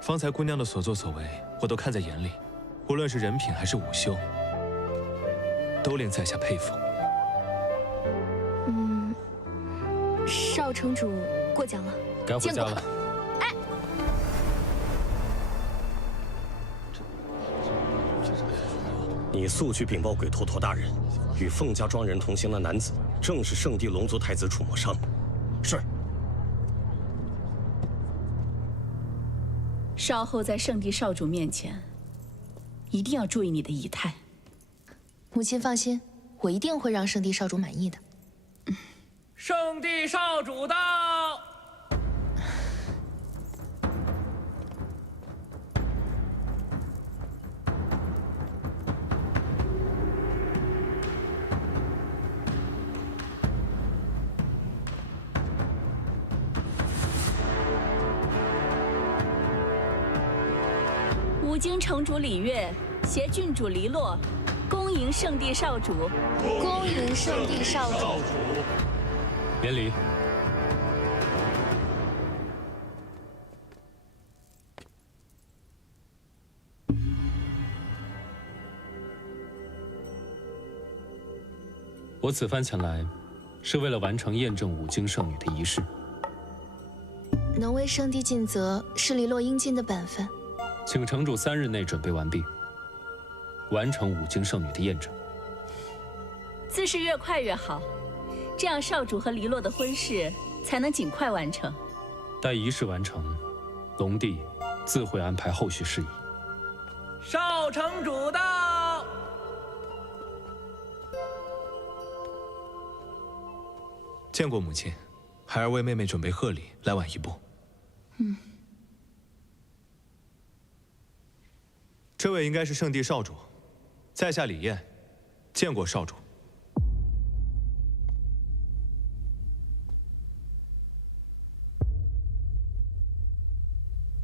方才姑娘的所作所为，我都看在眼里，无论是人品还是武修，都令在下佩服。少城主过奖了，该回家了。哎，你速去禀报鬼头陀大人，与凤家庄人同行的男子正是圣地龙族太子楚墨商。是。稍后在圣地少主面前，一定要注意你的仪态。母亲放心，我一定会让圣地少主满意的。圣地少主到！武京城主李悦携郡主黎洛，恭迎圣地少主。恭迎圣地少主。免礼。我此番前来，是为了完成验证五经圣女的仪式。能为圣地尽责，是黎洛应尽的本分。请城主3日内准备完毕，完成五经圣女的验证。自是越快越好，这样少主和黎洛的婚事才能尽快完成。待仪式完成，龙帝自会安排后续事宜。少城主到！见过母亲，孩儿为妹妹准备贺礼，来晚一步。这位应该是圣地少主，在下李燕，见过少主。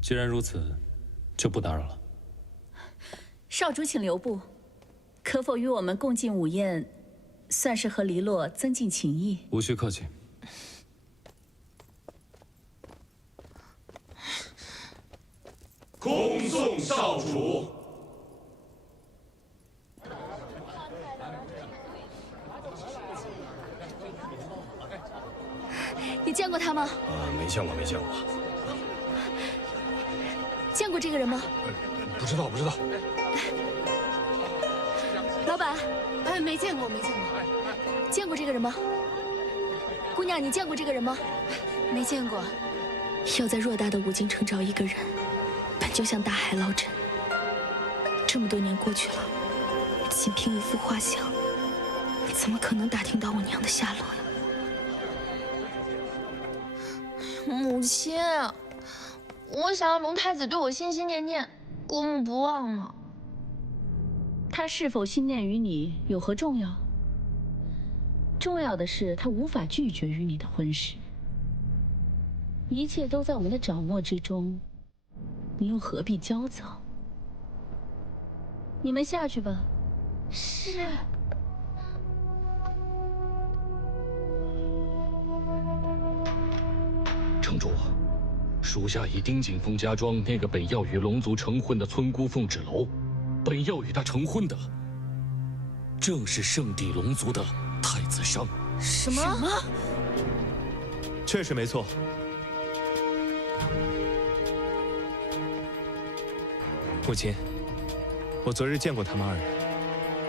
既然如此，就不打扰了。少主请留步，可否与我们共进午宴，算是和黎洛增进情谊？无需客气。恭送少主。你见过他吗？没见过，没见过。见过这个人吗？不知道，不知道。老板，没见过，没见过。见过这个人吗？姑娘，你见过这个人吗？没见过。要在偌大的武京城找一个人，本就像大海捞针。这么多年过去了，仅凭一幅画像，怎么可能打听到我娘的下落呀？母亲，我想要龙太子对我心心念念，过目不忘啊。他是否心念于你有何重要？重要的是他无法拒绝与你的婚事。一切都在我们的掌握之中，你又何必焦躁？你们下去吧。是。城主，属下已盯紧凤家庄那个本要与龙族成婚的村姑凤芷楼，本要与她成婚的，正是圣地龙族的太子商。什么？确实没错。母亲，我昨日见过他们2人，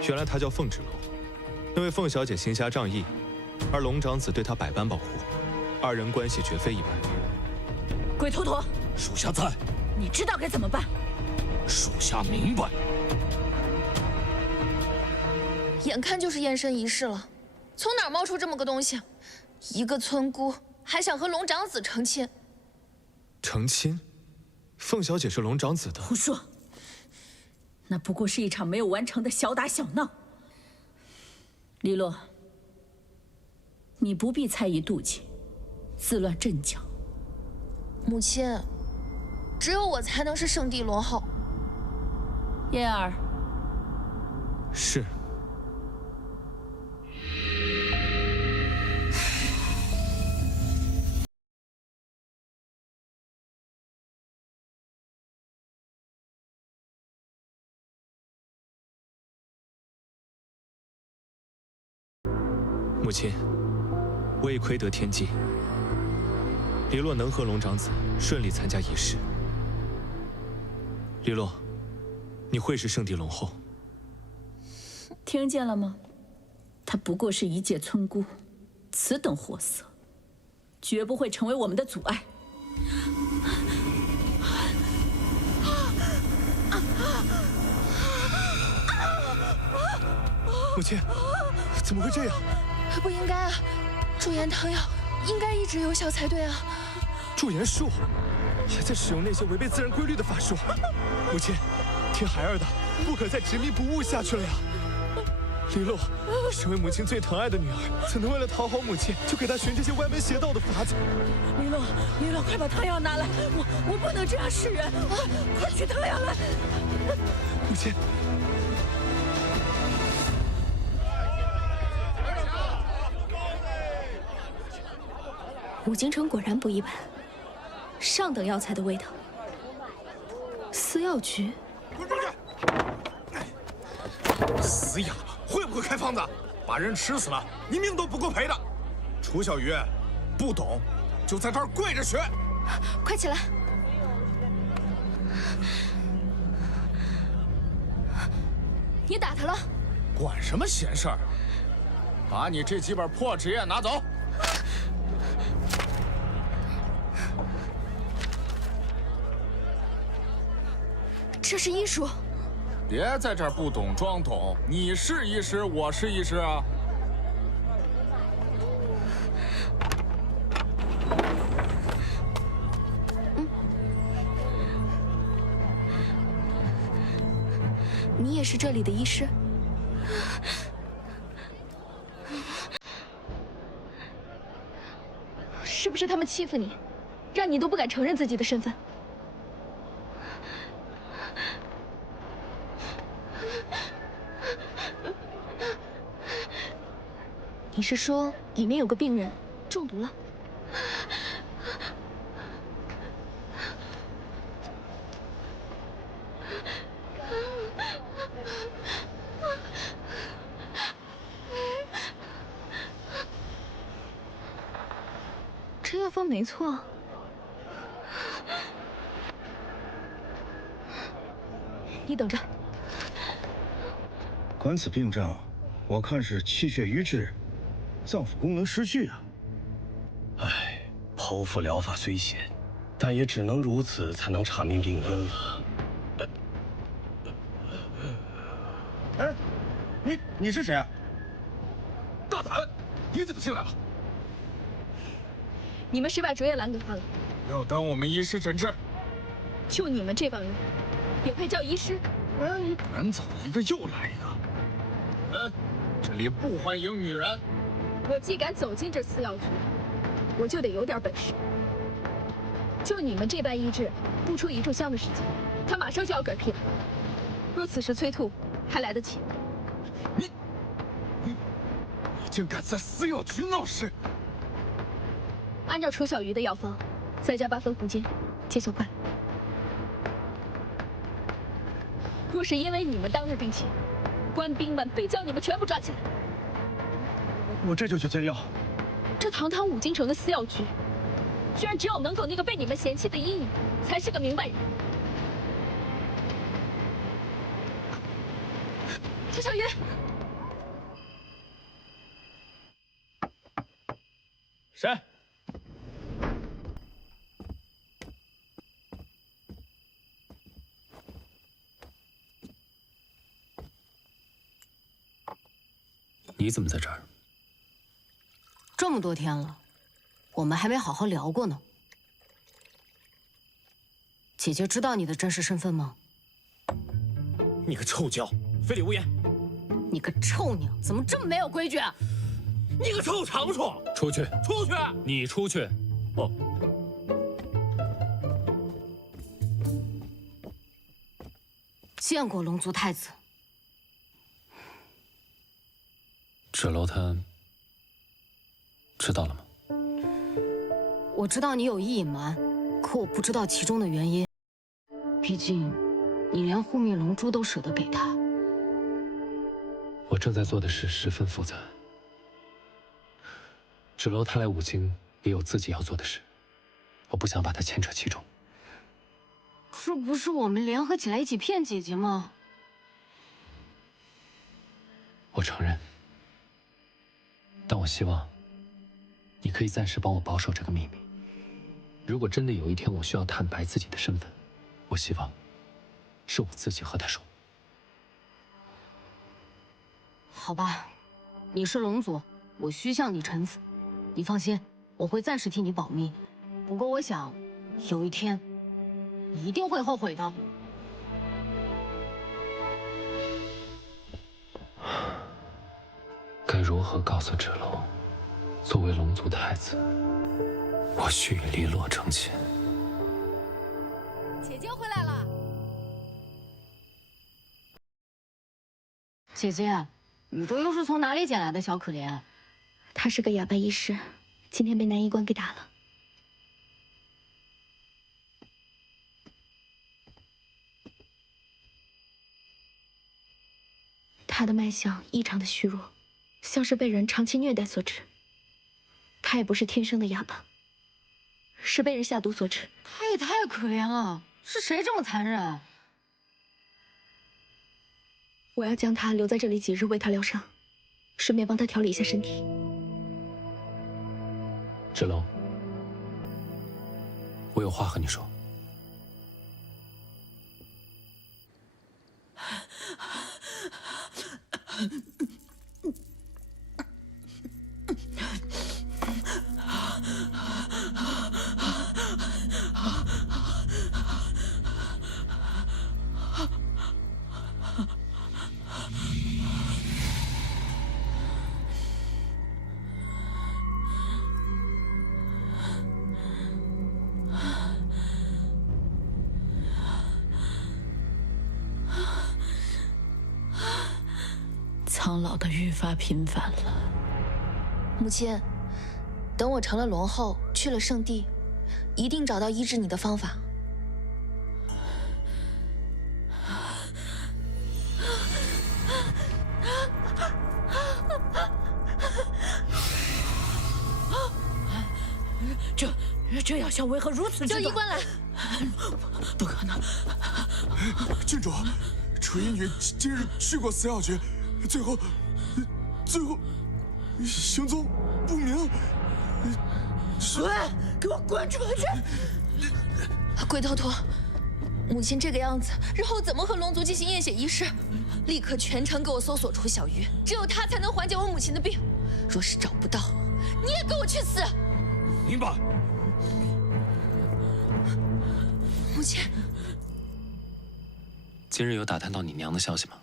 原来她叫凤芷楼，因为凤小姐行侠仗义，而龙长子对她百般保护，2人关系绝非一般。鬼头陀，属下在。你知道该怎么办？属下明白。眼看就是验身仪式了，从哪儿冒出这么个东西？一个村姑还想和龙长子成亲？成亲？凤小姐是龙长子的？胡说！那不过是一场没有完成的小打小闹。黎洛，你不必猜疑妒忌，自乱阵脚。母亲，只有我才能是圣地罗后。燕儿。是。母亲，我已窥得天机。黎洛能和龙长子顺利参加仪式。黎洛，你会是圣地龙后。听见了吗？她不过是一介村姑，此等货色，绝不会成为我们的阻碍。母亲，怎么会这样？不应该啊！驻颜汤药应该一直有效才对啊！驻颜术还在使用那些违背自然规律的法术。母亲，听孩儿的，不可再执迷不悟下去了呀！黎洛，身为母亲最疼爱的女儿，怎能为了讨好母亲，就给她寻这些歪门邪道的法子？黎洛，快把汤药拿来！我不能这样示人！快取汤药来！母亲。五京城果然不一般，上等药材的味道。司药局，滚出去！死哑巴，会不会开方子？把人吃死了，你命都不够赔的。楚小鱼，不懂就在这儿跪着学。快起来！你打他了？管什么闲事儿？把你这几本破纸页拿走。这是医术。别在这儿不懂装懂，你是医师，我是医师啊。你也是这里的医师？是不是他们欺负你，让你都不敢承认自己的身份？你是说里面有个病人中毒了？这药方没错。你等着。观此病症，我看是气血瘀滞，脏腑功能失去啊。唉，剖腹疗法虽险，但也只能如此才能查明病因了。哎，你是谁啊？大胆，你怎么进来了？你们谁把竹叶兰给换了？要当我们医师诊治？就你们这帮人，也配叫医师？人走一个又来一个。这里不欢迎女人。我既敢走进这司药局，我就得有点本事。就你们这般医治，不出1炷香的时间，他马上就要嗝屁了。若此时催吐，还来得及。你竟敢在司药局闹事！按照楚小鱼的药方，再加8分胡精，见效快。若是因为你们当日病情，官兵们必将你们全部抓起来。我这就去煎药。这堂堂五京城的司药局，居然只有能狗那个被你们嫌弃的医女才是个明白人。楚小鱼，谁？你怎么在这儿？这么多天了，我们还没好好聊过呢。姐姐知道你的真实身份吗？你个臭娇，非礼勿言！你个臭娘，怎么这么没有规矩啊？你个臭长处！出去！出去！你出去！哦。见过龙族太子。芷楼他知道了吗？我知道你有意隐瞒，可我不知道其中的原因。毕竟，你连护命龙珠都舍得给他。我正在做的事十分复杂，芷楼他来五京也有自己要做的事，我不想把他牵扯其中。这不是我们联合起来一起骗姐姐吗？我承认，但我希望你可以暂时帮我保守这个秘密。如果真的有一天我需要坦白自己的身份，我希望是我自己和他说。好吧，你是龙族，我需向你臣服。你放心，我会暂时替你保密。不过我想，有一天，你一定会后悔的。该如何告诉芷楼，作为龙族太子，我血离洛城前？姐姐回来了。姐姐，你这又是从哪里捡来的小可怜？他是个哑巴医师，今天被南医官给打了。他的脉象异常的虚弱，像是被人长期虐待所致。他也不是天生的哑巴，是被人下毒所致。他也太可怜了，是谁这么残忍？我要将他留在这里几日，为他疗伤，顺便帮他调理一下身体。芷楼，我有话和你说。苍老的愈发频繁了。母亲，等我成了龙后，去了圣地，一定找到医治你的方法。这药效为何如此之短？叫医官来！不可能！郡主，垂衣女今日去过此药局，最后行踪不明。滚！给我滚出去！鬼头陀，母亲这个样子，日后怎么和龙族进行验血仪式？立刻全城给我搜索楚小鱼，只有她才能缓解我母亲的病。若是找不到，你也给我去死！明白。母亲，今日有打探到你娘的消息吗？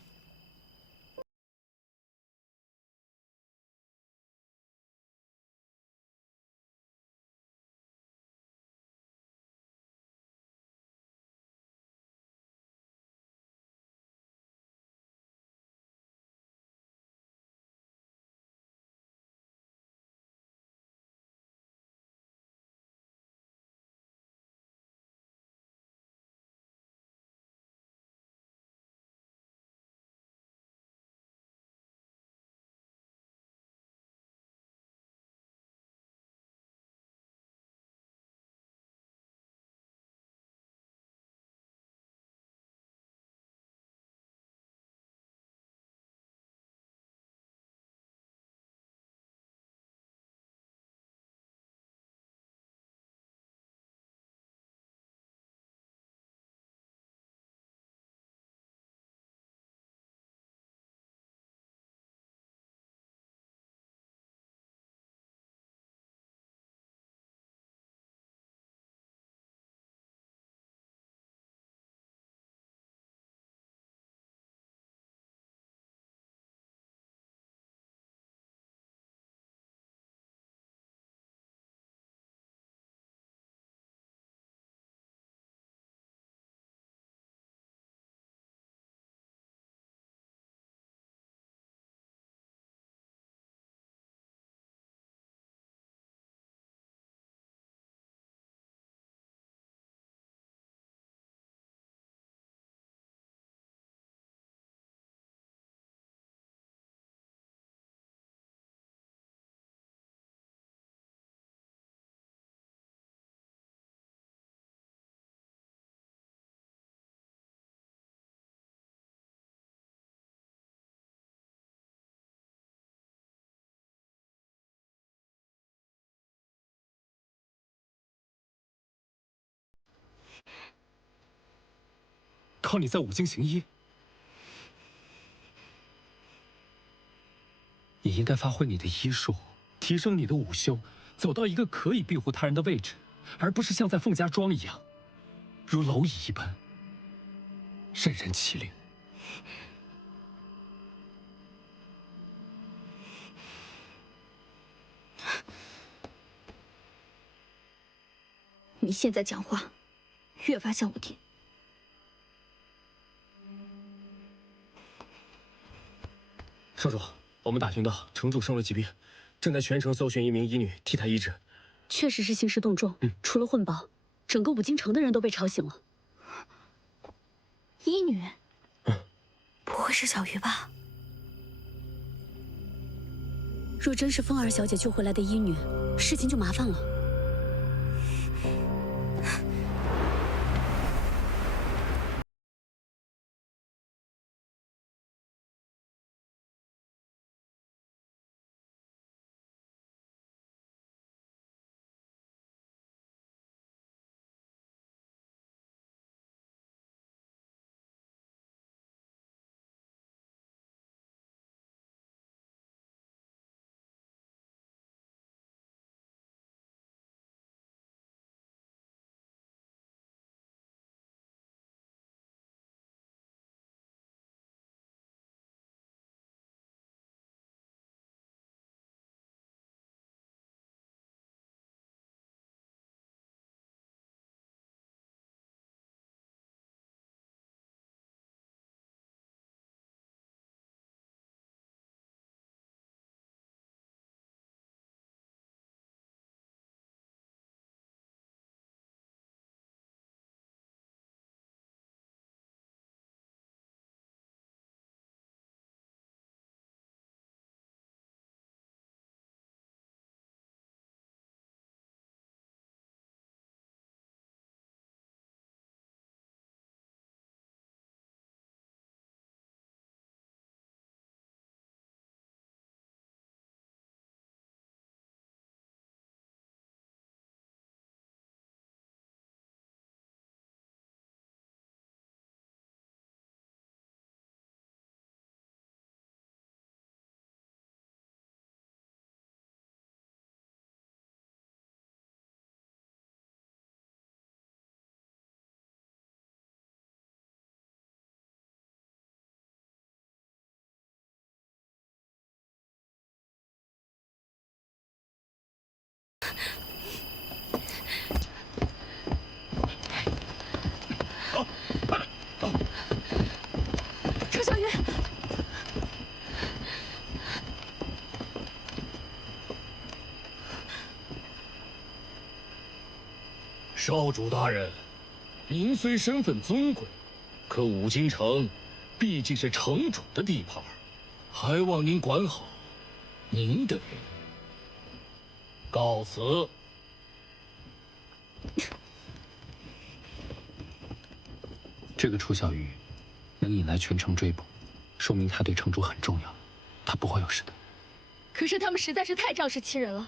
靠你在五经行医，你应该发挥你的医术，提升你的武修，走到一个可以庇护他人的位置，而不是像在凤家庄一样，如蝼蚁一般，任人欺凌。你现在讲话越发像我爹。少主，我们打听到城主生了疾病，正在全城搜寻一名医女替他医治。确实是兴师动众，除了混宝，整个五京城的人都被吵醒了。医女？不会是小鱼吧？若真是凤儿小姐救回来的医女，事情就麻烦了。程小鱼，少主大人，您虽身份尊贵，可五京城毕竟是城主的地盘，还望您管好您的人。告辞。这个楚小鱼能引来全城追捕，说明他对城主很重要，他不会有事的。可是他们实在是太仗势欺人了，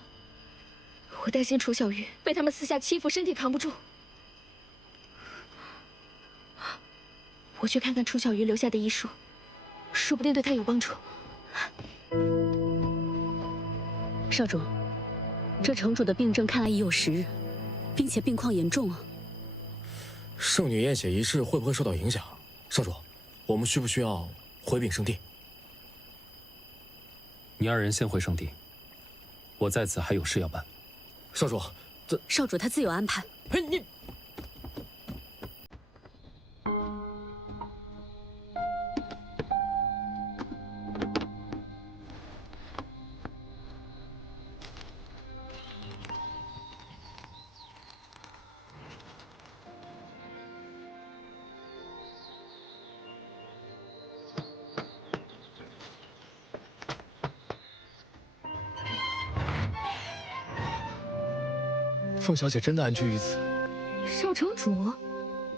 我担心楚小鱼被他们私下欺负，身体扛不住。我去看看楚小鱼留下的医书，说不定对他有帮助。少主，这城主的病症看来已有10日，并且病况严重啊。圣女验血仪式会不会受到影响？少主，我们需不需要回禀圣地？你二人先回圣地，我在此还有事要办。少主，少主他自有安排。哎，你。凤小姐真的安居于此。少城主，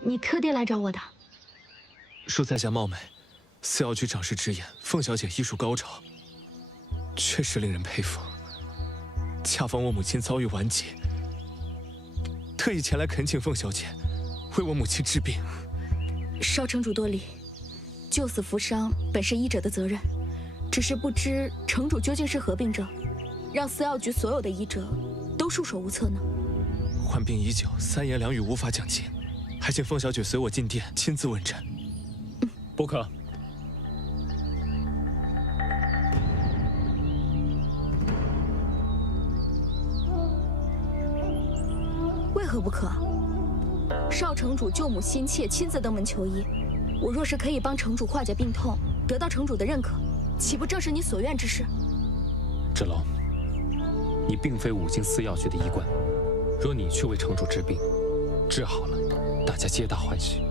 你特地来找我的？恕在下冒昧，司药局长士直言，凤小姐医术高超，确实令人佩服。恰逢我母亲遭遇顽疾，特意前来恳请凤小姐为我母亲治病。少城主多礼，救死扶伤本是医者的责任，只是不知城主究竟是何病症，让司药局所有的医者都束手无策呢？患病已久，3言2语无法讲尽，还请凤小姐随我进殿亲自问诊。不可。为何不可？少城主救母心切，亲自登门求医，我若是可以帮城主化解病痛，得到城主的认可，岂不正是你所愿之事？芷楼，你并非五经司药局的医官，若你去为城主治病，治好了，大家皆大欢喜；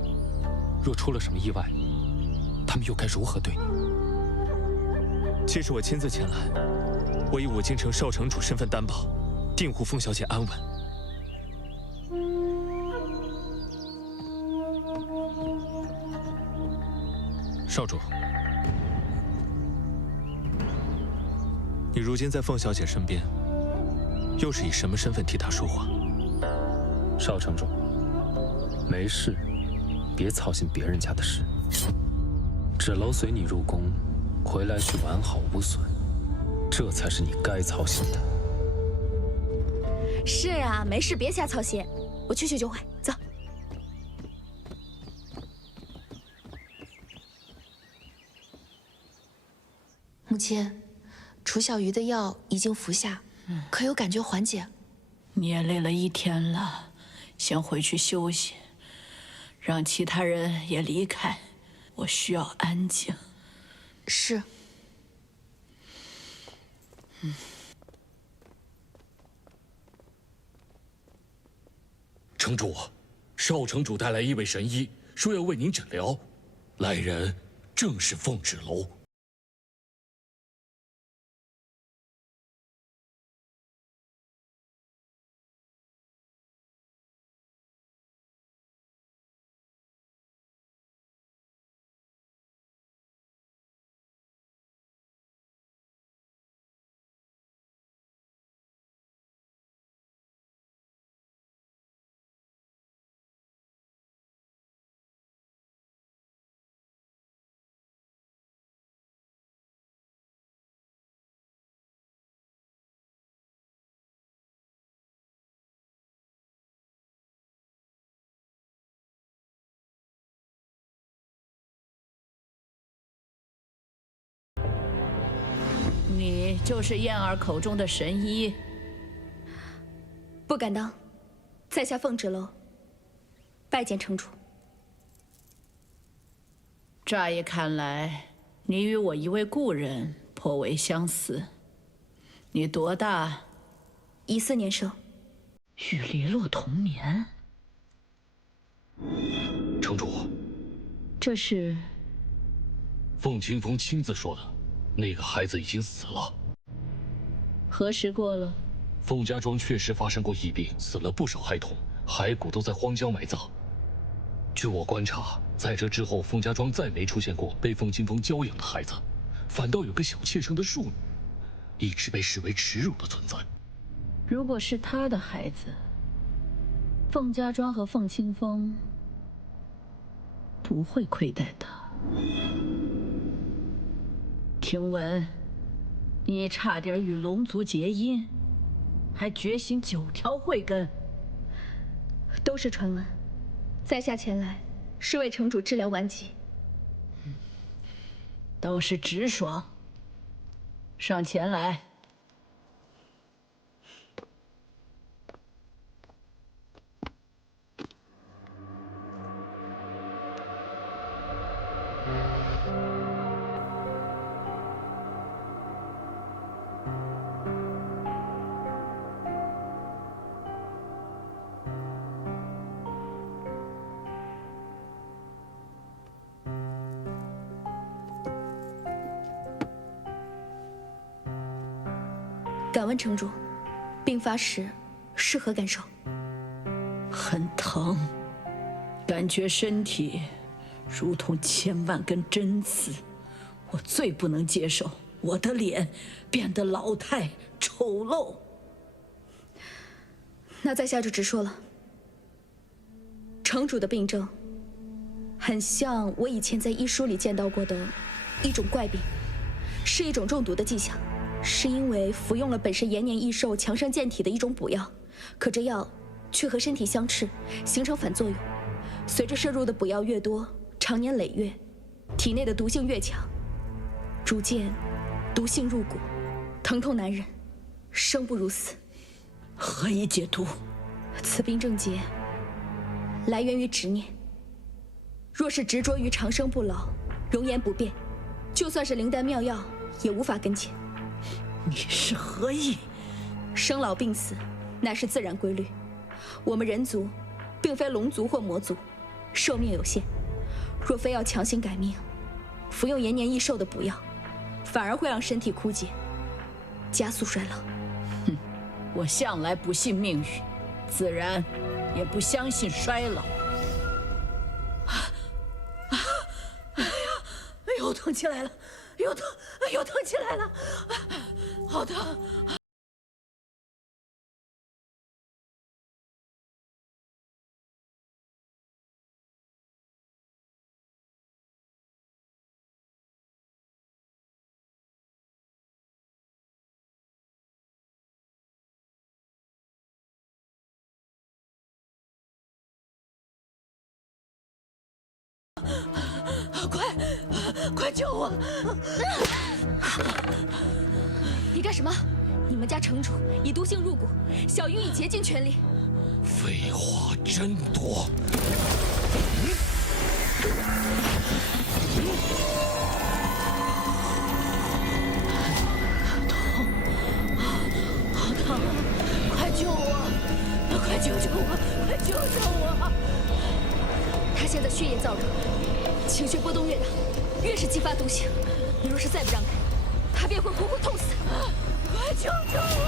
若出了什么意外，他们又该如何对你？既是我亲自前来，我以武京城少城主身份担保，定护凤小姐安稳。少主，你如今在凤小姐身边，又是以什么身份替她说话？少城主，没事，别操心别人家的事。芷楼随你入宫，回来去完好无损，这才是你该操心的。是啊，没事，别瞎操心，我去就回，走。母亲，楚小鱼的药已经服下，可有感觉缓解？你也累了一天了，先回去休息，让其他人也离开，我需要安静。是。城主，少城主带来一位神医，说要为您诊疗，来人正是凤芷楼。你就是燕儿口中的神医？不敢当，在下凤芷楼，拜见城主。乍一看来，你与我一位故人颇为相似。你多大？14年生。与黎洛同年。城主，这是凤清风亲自说的。那个孩子已经死了。何时过了？凤家庄确实发生过疫病，死了不少孩童，骸骨都在荒郊埋葬。据我观察，在这之后，凤家庄再没出现过被凤清风娇养的孩子，反倒有个小妾生的庶女，一直被视为耻辱的存在。如果是他的孩子，凤家庄和凤清风不会亏待他。听闻你差点与龙族结姻，还觉醒9条慧根，都是传闻。在下前来是为城主治疗顽疾。倒是直爽。上前来。敢问城主，病发时是何感受？很疼，感觉身体如同1000万根针刺。我最不能接受我的脸变得老态丑陋。那在下就直说了，城城主的病症，很像我以前在医书里见到过的一种怪病，是一种中毒的迹象，是因为服用了本身延年益寿、强身健体的一种补药，可这药却和身体相斥，形成反作用。随着摄入的补药越多，长年累月，体内的毒性越强，逐渐毒性入骨，疼痛难忍，生不如死。何以解毒？此病症结来源于执念。若是执着于长生不老、容颜不变，就算是灵丹妙药也无法根解。你是何意？生老病死乃是自然规律，我们人族并非龙族或魔族，寿命有限。若非要强行改命，服用延年益寿的补药，反而会让身体枯竭，加速衰老。我向来不信命运，自然也不相信衰老。又疼起来了，又疼起来了，好疼！快救我！你干什么？你们家城主以毒性入骨，小鱼已竭尽全力。废话真多。好疼！快救我！快救救我！快救救我！他现在血液燥热，情绪波动越大，越是激发毒性。你若是再不让开，他便会活活痛死。快救救我！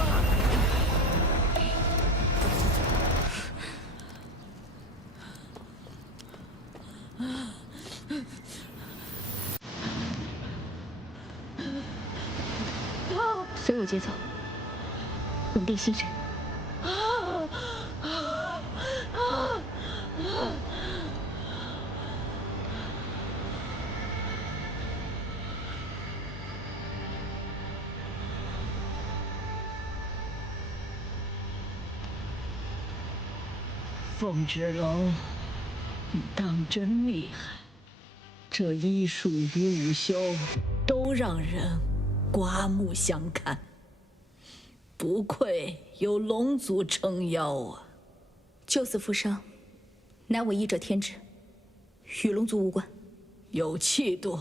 所有节奏，稳定心神。凤之龙，你当真厉害，这医术与武修都让人刮目相看，不愧有龙族撑腰啊！救死扶伤，乃我医者天职，与龙族无关。有气度，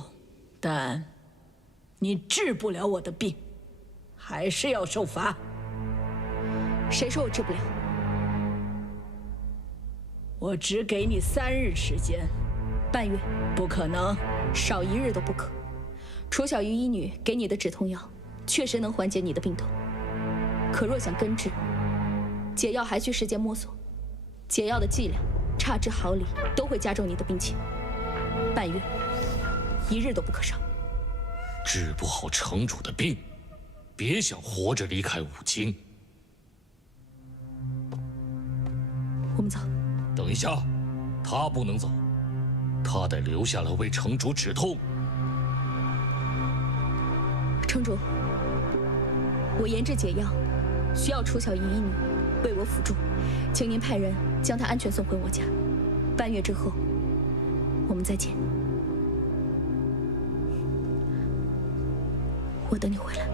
但你治不了我的病，还是要受罚。谁说我治不了？我只给你3日时间，半月。不可能，少1日都不可。楚小鱼医女给你的止痛药，确实能缓解你的病痛，可若想根治，解药还需时间摸索，解药的剂量差之毫厘，都会加重你的病情。半月，1日都不可少。治不好城主的病，别想活着离开五京。我们走。等一下，他不能走，他得留下来为城主止痛。城主，我研制解药，需要楚小鱼医女为我辅助，请您派人将她安全送回我家。半月之后，我们再见。我等你回来。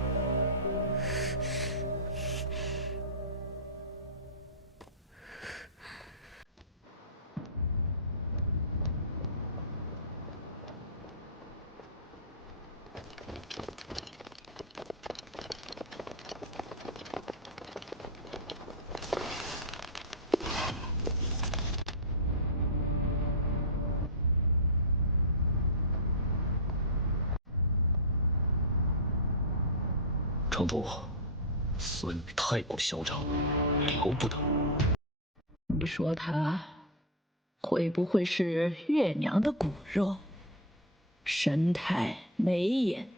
城主，此女太过嚣张，留不得。你说她会不会是月娘的骨肉？神态、眉眼，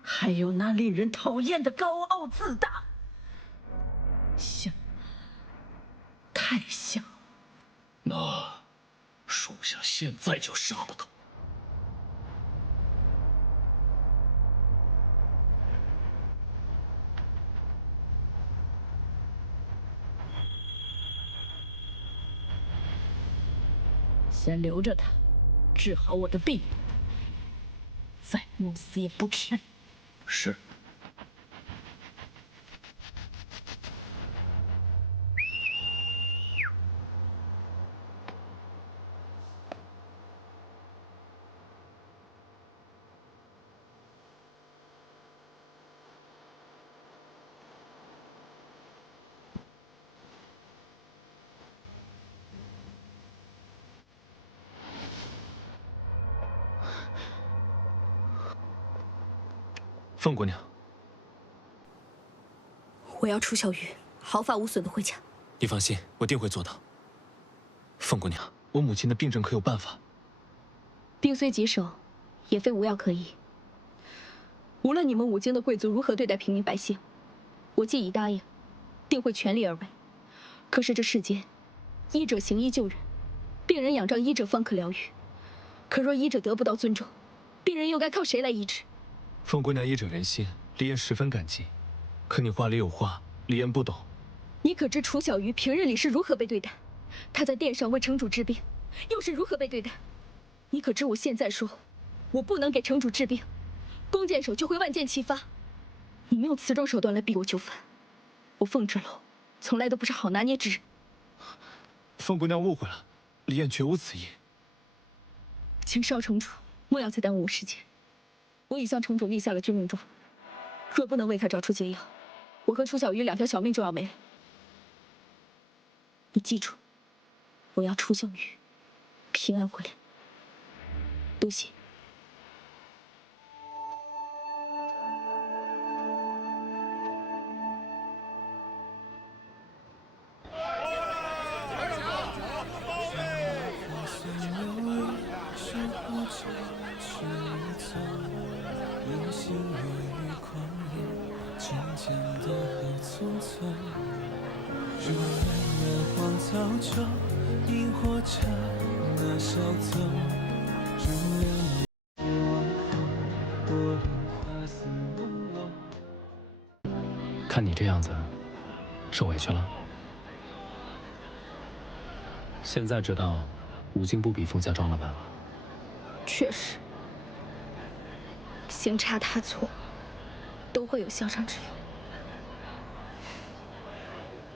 还有那令人讨厌的高傲自大，像，太像。那属下现在就杀了他。先留着他，治好我的病，再弄死也不迟。是。凤姑娘，我要楚小鱼毫发无损的回家。你放心，我定会做到。凤姑娘，我母亲的病症可有办法？病虽棘手，也非无药可医。无论你们五京的贵族如何对待平民百姓，我既已答应，定会全力而为。可是这世间，医者行医救人，病人仰仗医者方可疗愈。可若医者得不到尊重，病人又该靠谁来医治？凤姑娘医者仁心，李嫣十分感激。可你话里有话，李嫣不懂。你可知楚小鱼平日里是如何被对待？他在殿上为城主治病，又是如何被对待？你可知我现在说，我不能给城主治病，弓箭手就会万箭齐发。你们用此种手段来逼我就范，我凤芝楼从来都不是好拿捏之人。凤姑娘误会了，李嫣绝无此意。请少城主莫要再耽误我时间。我已向城主立下了军令状，若不能为他找出解药，我和楚小鱼两条小命就要没了。你记住，我要楚小鱼平安回来。多谢。看你这样子，受委屈了。现在知道五京不比凤家庄了吧？确实，行差踏错，都会有消伤之忧。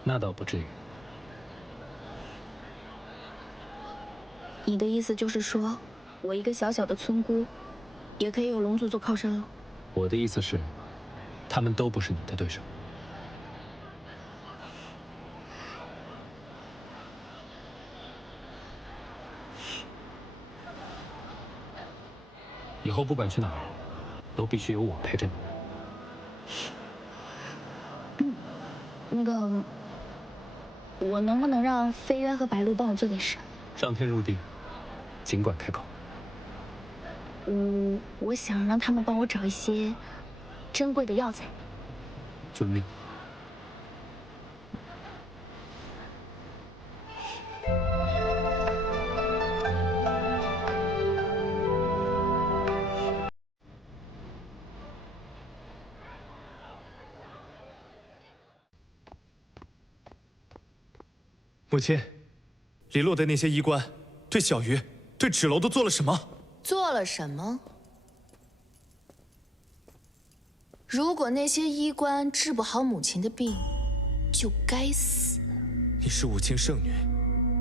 那倒不至于。你的意思就是说，我一个小小的村姑，也可以有龙族做靠山了？我的意思是，他们都不是你的对手。以后不管去哪儿，都必须有我陪着你。那个，我能不能让飞渊和白鹿帮我做点事？上天入地，尽管开口。我想让他们帮我找一些珍贵的药材。遵命。母亲，李洛的那些医官对小鱼、对芷楼都做了什么？做了什么？如果那些医官治不好母亲的病，就该死。你是五京圣女，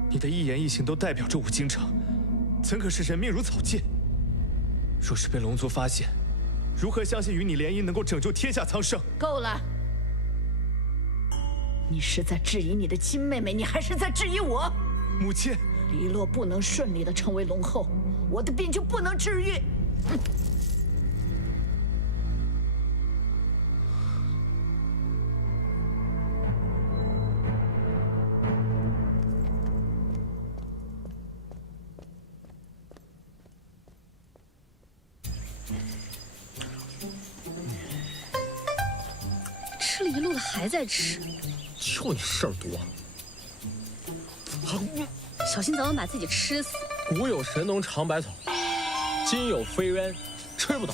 你的一言一行都代表着五京城，怎可是人命如草芥？若是被龙族发现，如何相信与你联姻能够拯救天下苍生？够了！你是在质疑你的亲妹妹，你还是在质疑我？母亲，李洛不能顺利的成为龙后，我的病就不能治愈。吃了一路了还在吃，就你事儿多。小心早晚把自己吃死。古有神农尝百草，今有飞渊吃不到。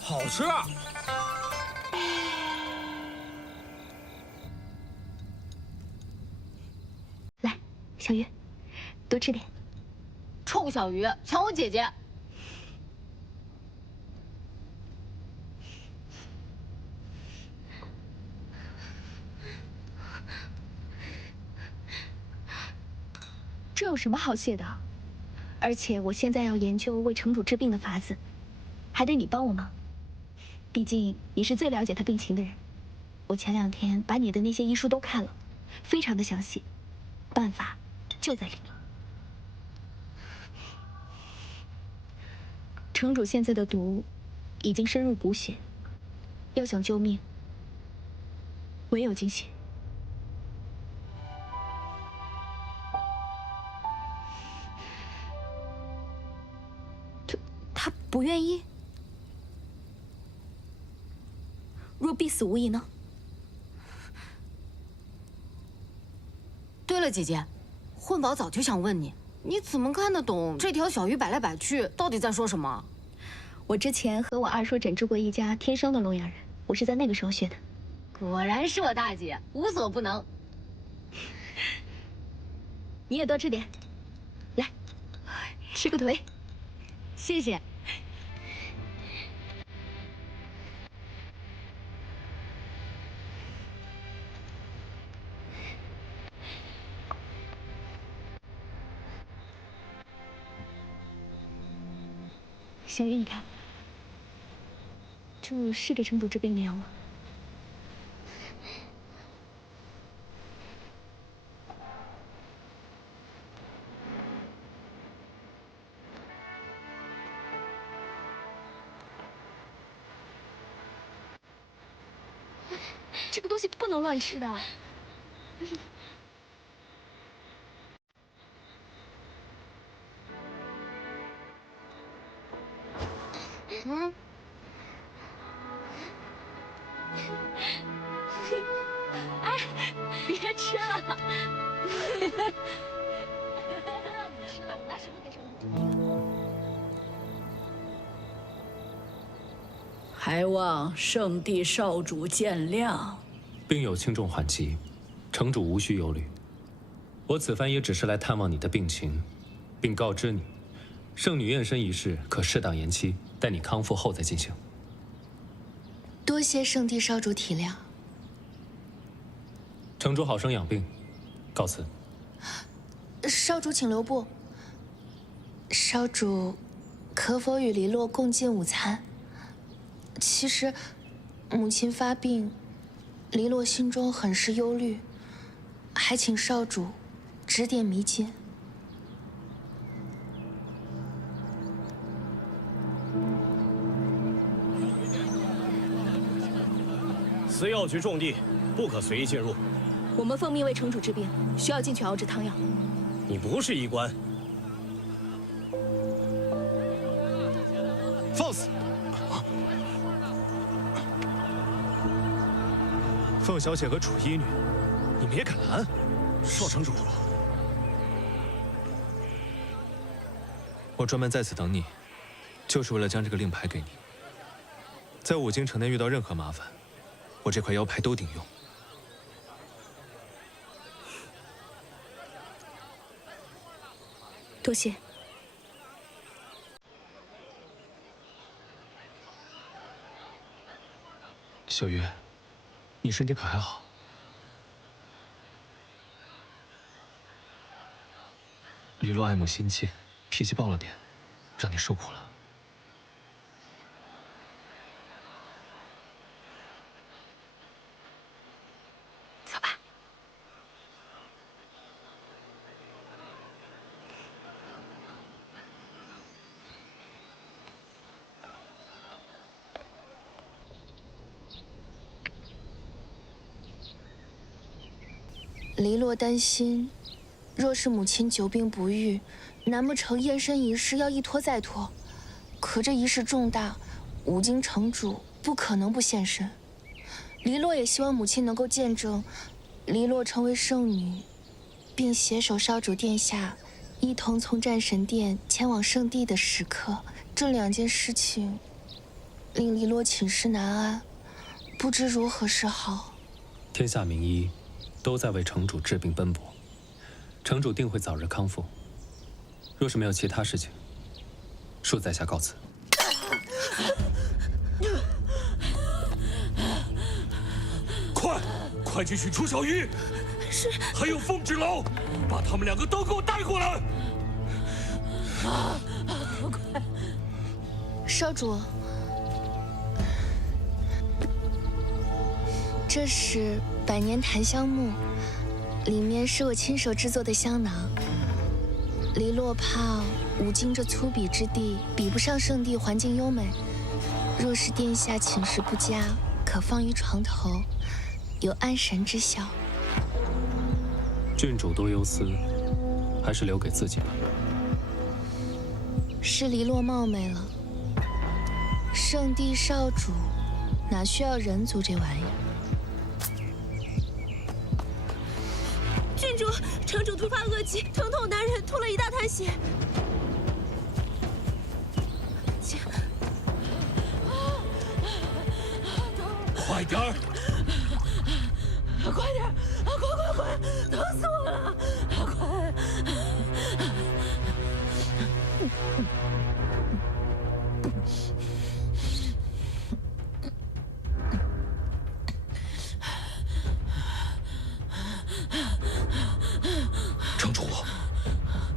好吃啊！来，小鱼，多吃点。臭小鱼，抢我姐姐！这有什么好谢的？而且我现在要研究为城主治病的法子，还得你帮我忙。毕竟你是最了解他病情的人。我前2天把你的那些医书都看了，非常的详细，办法就在里面。城主现在的毒已经深入骨血，要想救命，唯有进血。他不愿意？若必死无疑呢？对了，姐姐，混宝早就想问你，你怎么看得懂这条小鱼摆来摆去到底在说什么？我之前和我二叔诊治过一家天生的聋哑人，我是在那个时候学的。果然是我大姐，无所不能。你也多吃点，来，吃个腿。谢谢。小鱼，你看，这是给城主治病的药吗？这个东西不能乱吃的。嗯。哎，别吃了。吃了，我拿什么给城主？还望圣地少主见谅。病有轻重缓急，城主无需忧虑。我此番也只是来探望你的病情，并告知你，圣女验身仪式可适当延期，待你康复后再进行。多谢圣地少主体谅。城主好生养病，告辞。少主请留步。少主，可否与黎洛共进午餐？其实，母亲发病，黎洛心中很是忧虑，还请少主指点迷津。此药局重地，不可随意进入。我们奉命为城主治病，需要进去熬制汤药。你不是医官。放肆！凤小姐和楚医女，你们也敢拦？少城主，我专门在此等你，就是为了将这个令牌给你。在五京城内遇到任何麻烦，我这块腰牌都顶用。多谢。小鱼，你身体可还好？黎洛爱慕心切，脾气暴了点，让你受苦了。走吧。黎洛担心，若是母亲久病不愈，难不成验身仪式要一拖再拖？可这仪式重大，五京城主不可能不现身。黎洛也希望母亲能够见证，黎洛成为圣女，并携手少主殿下一同从战神殿前往圣地的时刻，这2件事情令黎洛寝食难安，不知如何是好。天下名医都在为城主治病奔波，城主定会早日康复。若是没有其他事情，恕在下告辞。快去寻楚小鱼！是。还有凤芷楼，把他们2个都给我带过来！快！少主，这是百年檀香木，里面是我亲手制作的香囊。黎洛怕五经这粗鄙之地比不上圣地环境优美，若是殿下寝食不佳，可放于床头，有安神之效。郡主多忧思，还是留给自己吧。是黎洛冒昧了。圣地少主哪需要人族这玩意儿？郡主，城主突发恶疾，疼痛难忍，吐了一大滩血。请，快点儿！快点！快！疼死我了！快！城主，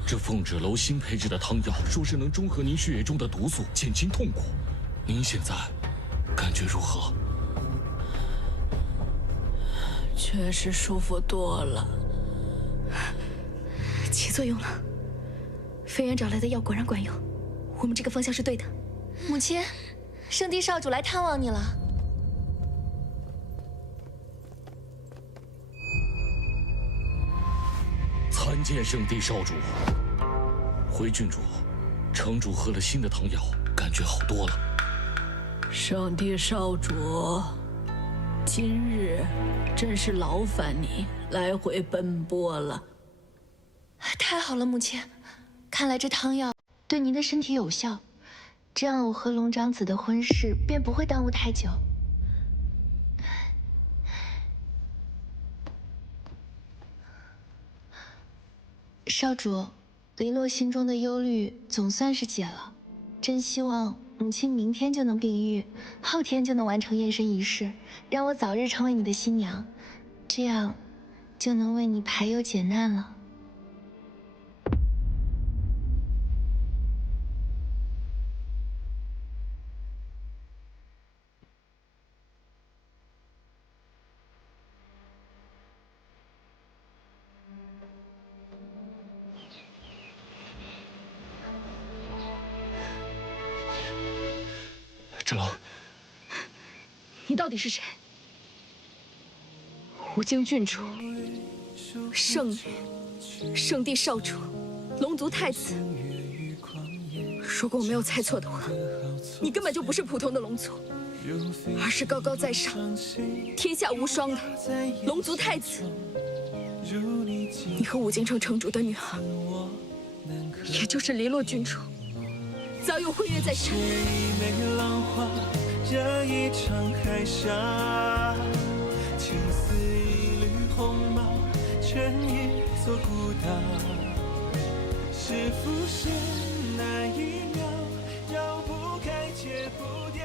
这凤芷楼新配制的汤药，说是能中和您血液中的毒素，减轻痛苦。您现在感觉如何？确实舒服多了，起作用了。飞燕找来的药果然管用，我们这个方向是对的。母亲，圣地少主来探望你了。参见圣地少主。回郡主，城主喝了新的汤药，感觉好多了。圣地少主，今日真是劳烦你来回奔波了。太好了，母亲，看来这汤药对您的身体有效，这样我和龙长子的婚事便不会耽误太久。少主，黎洛心中的忧虑总算是解了，真希望母亲明天就能病愈，后天就能完成验身仪式，让我早日成为你的新娘，这样就能为你排忧解难了。芷楼，你到底是谁？无京郡主、圣女、圣地少主、龙族太子。如果我没有猜错的话，你根本就不是普通的龙族，而是高高在上、天下无双的龙族太子。你和武京城城主的女儿，也就是黎洛郡主，早有婚约在身。这一场海峡，情似一缕鸿毛，成一座孤岛。是浮现那一秒，绕不开，戒不掉。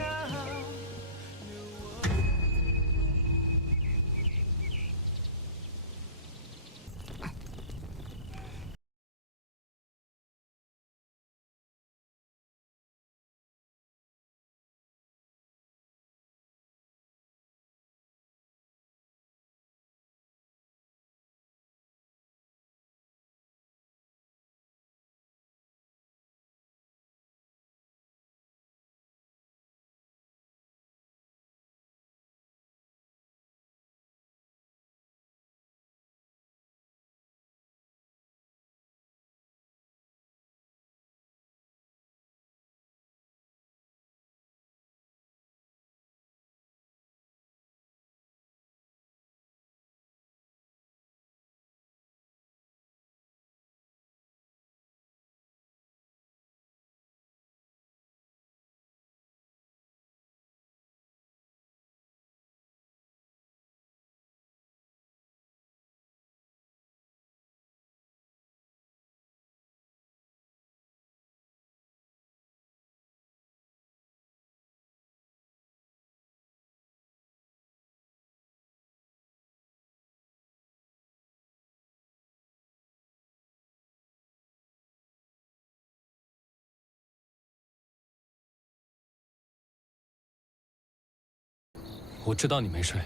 我知道你没睡，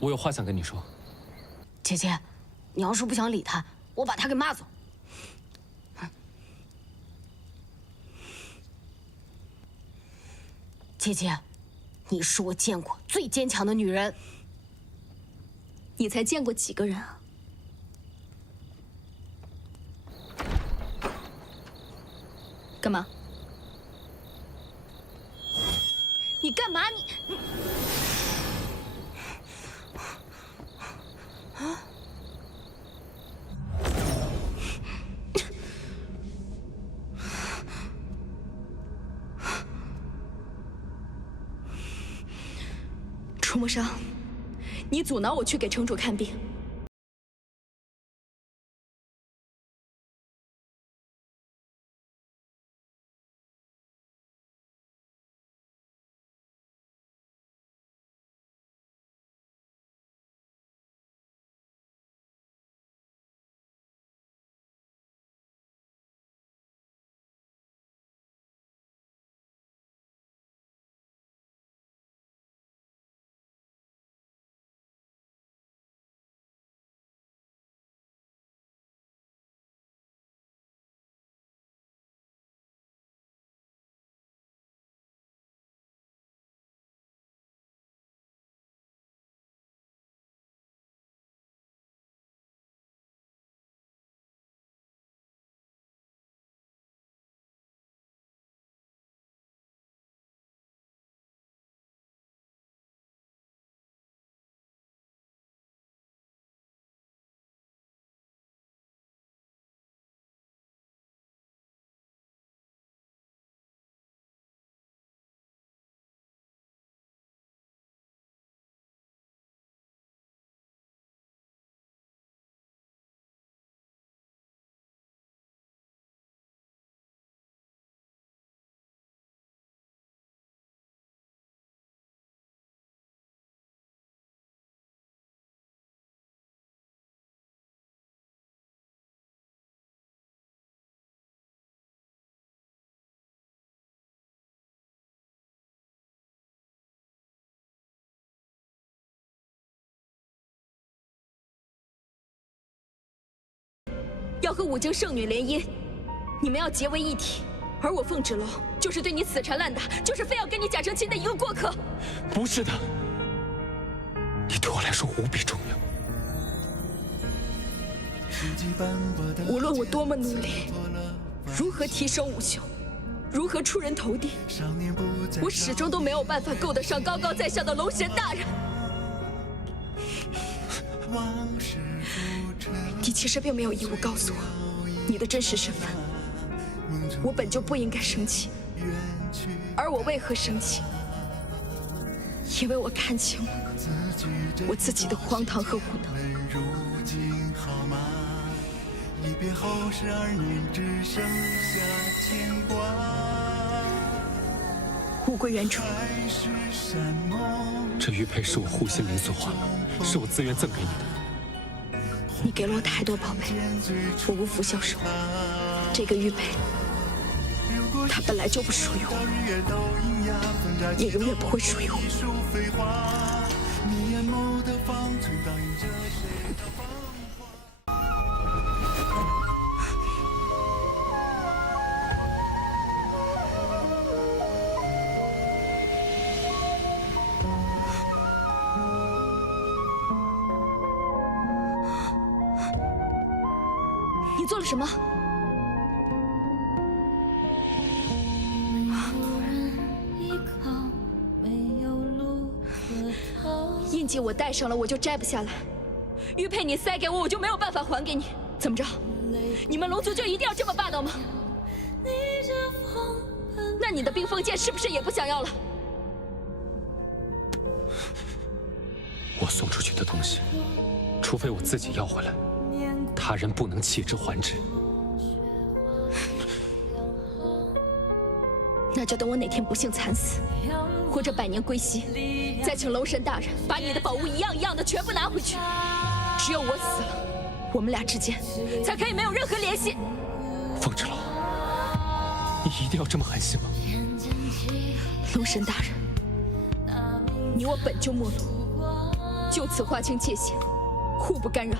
我有话想跟你说。姐姐，你要是不想理他，我把他给骂走。姐姐，你是我见过最坚强的女人。你才见过几个人啊？干嘛？你干嘛？你啊！楚墨商，你阻挠我去给城主看病。要和五经圣女联姻，你们要结为一体，而我凤芷楼就是对你死缠烂打，就是非要跟你假成亲的一个过客。不是的，你对我来说无比重要。无论我多么努力，如何提升武秀，如何出人头地，我始终都没有办法够得上高高在上的龙神大人。你其实并没有义务告诉我你的真实身份，我本就不应该生气，而我为何生气？因为我看清了我自己的荒唐和无能。一别后12年，只剩下牵挂。物归原主。这玉佩是我护心灵所化，是我自愿赠给你的。你给了我太多宝贝，我无福消受。这个玉佩，它本来就不属于我，也永远不会属于我。你做了什么？印记我戴上了，我就摘不下来。玉佩你塞给我，我就没有办法还给你。怎么着？你们龙族就一定要这么霸道吗？那你的冰封剑是不是也不想要了？我送出去的东西，除非我自己要回来，他人不能弃之还之。那就等我哪天不幸惨死，或者百年归西，再请龙神大人把你的宝物一样一样的全部拿回去。只有我死了，我们俩之间才可以没有任何联系。凤芷楼，你一定要这么狠心吗？龙神大人，你我本就陌路，就此划清界限，互不干扰，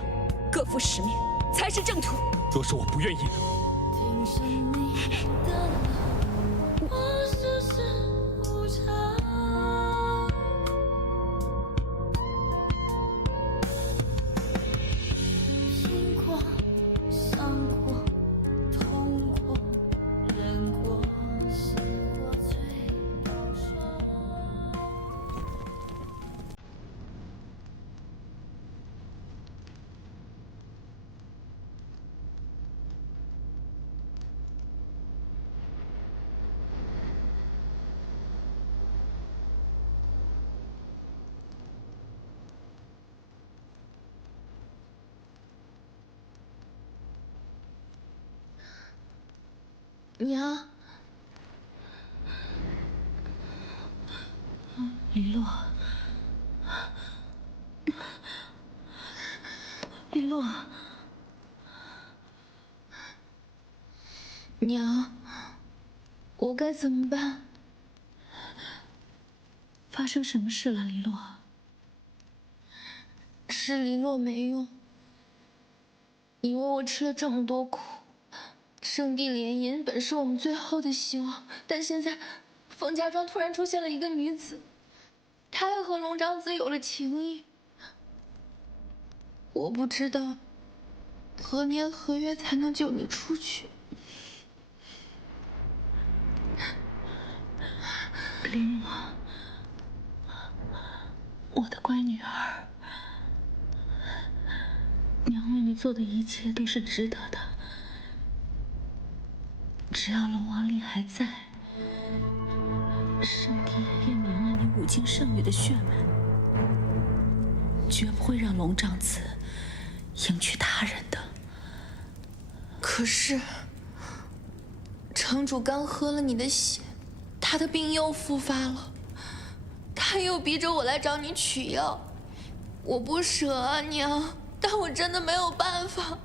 各负使命，才是正途。若是我不愿意呢？娘，李洛，李洛，娘，我该怎么办？发生什么事了，李洛？是黎洛没用，因为我吃了这么多苦。圣地联姻本是我们最后的希望，但现在凤家庄突然出现了一个女子，她还和龙长子有了情谊。我不知道何年何月才能救你出去。林洛，我的乖女儿，娘为你做的一切都是值得的。只要龙王令还在，圣帝便明了你5经圣女的血脉，绝不会让龙长子迎娶他人的。可是，城主刚喝了你的血，他的病又复发了，他又逼着我来找你取药，我不舍啊，娘，但我真的没有办法。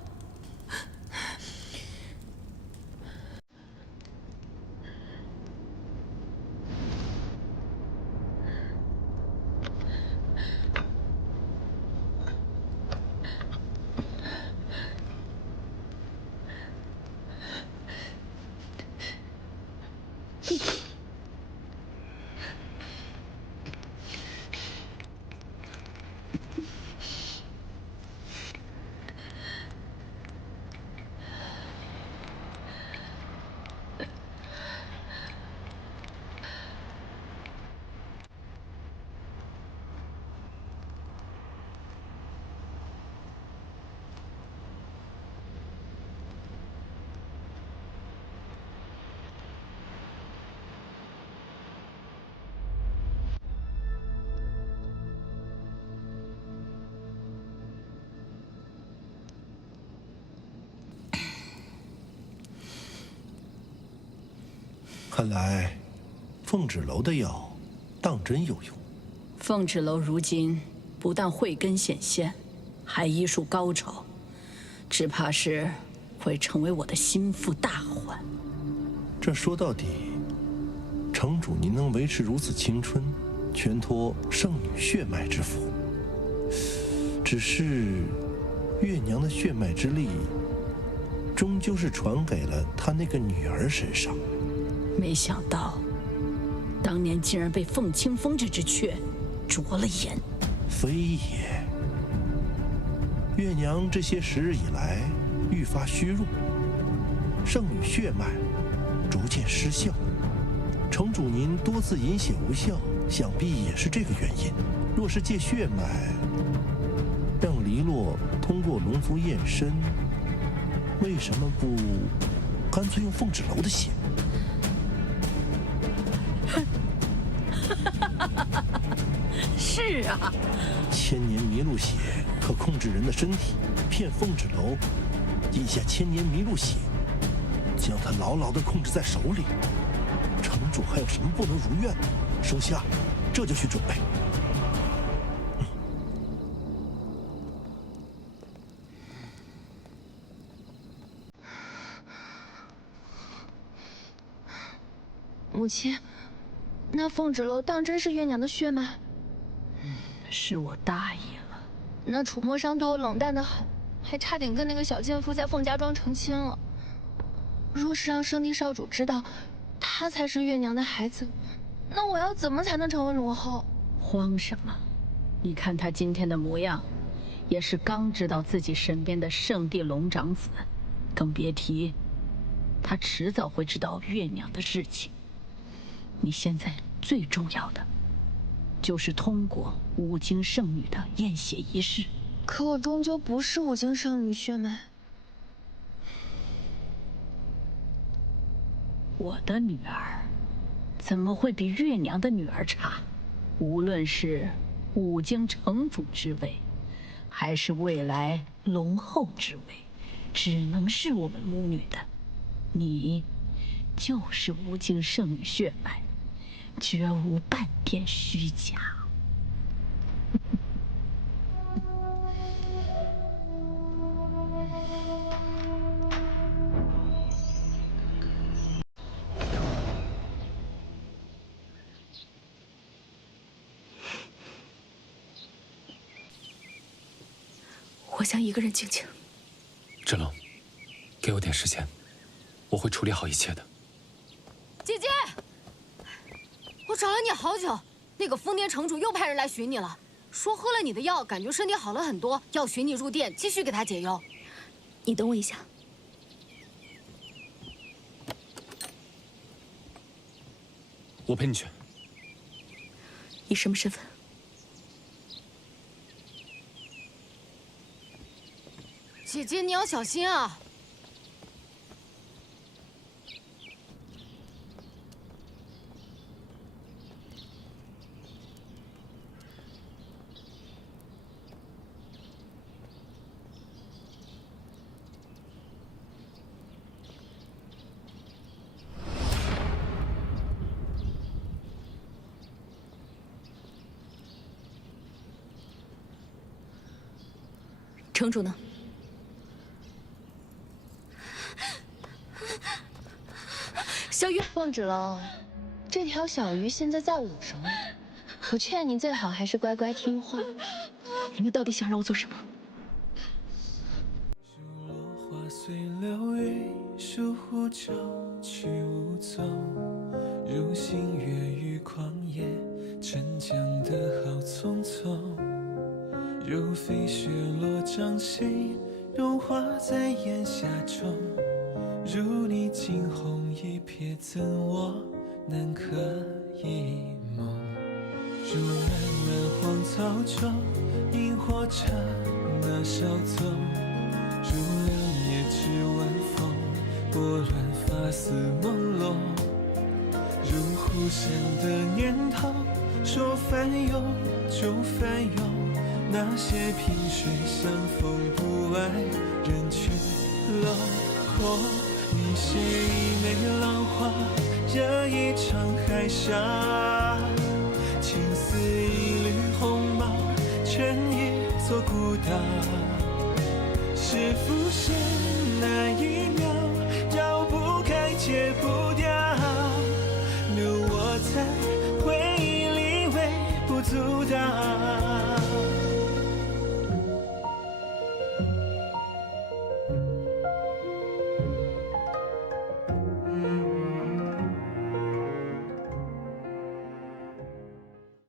看来，凤脂楼的药当真有用。凤脂楼如今不但慧根显现，还医术高超，只怕是会成为我的心腹大患。这说到底，城主您能维持如此青春，全托圣女血脉之福。只是，月娘的血脉之力，终究是传给了她那个女儿身上。没想到，当年竟然被凤清风这只雀着了眼。非也，月娘这些时日以来愈发虚弱，圣女血脉逐渐失效。城主您多次饮血无效，想必也是这个原因。若是借血脉，让黎洛通过龙族验身，为什么不干脆用凤脂楼的血？是啊，千年麋鹿血可控制人的身体，骗凤脂楼饮下千年麋鹿血，将它牢牢地控制在手里。城主还有什么不能如愿的？属下这就去准备。母亲，那凤脂楼当真是月娘的血脉？是我大意了。那楚墨商对我冷淡的很，还差点跟那个小贱妇在凤家庄成亲了。若是让圣帝少主知道，他才是月娘的孩子，那我要怎么才能成为荣后？慌什么？你看他今天的模样，也是刚知道自己身边的圣帝龙长子，更别提他迟早会知道月娘的事情。你现在最重要的，就是通过五经圣女的验血仪式。可我终究不是五经圣女血脉。我的女儿怎么会比月娘的女儿差？无论是五经城主之位，还是未来龙后之位，只能是我们母女的。你就是无经圣女血脉，绝无半点虚假。我想一个人静静。芷龙，给我点时间，我会处理好一切的。姐姐，我找了你好久，那个疯癫城主又派人来寻你了，说喝了你的药，感觉身体好了很多，要寻你入殿继续给他解忧。你等我一下。我陪你去。以什么身份？姐姐，你要小心啊！城主呢？小鱼，凤芷龙，这条小鱼现在在我手里，我劝你最好还是乖乖听话。你们到底想让我做什么？花随流语，疏忽就去无踪。如星月于旷野，沉江的好匆匆。如飞雪落掌心，融化在烟霞中。如你惊鸿一瞥，怎我能可一梦？如漫漫荒草中，萤火着那稍纵。如两夜之晚风，拨乱发丝朦胧。如忽闪的念头，说翻涌就翻涌。那些萍水相逢不爱，人去楼空。你写一枚浪花，惹一场海沙。情似一缕鸿毛，成一座孤岛。是浮现那一秒，绕不开戒不掉，留我在回忆里微不足道。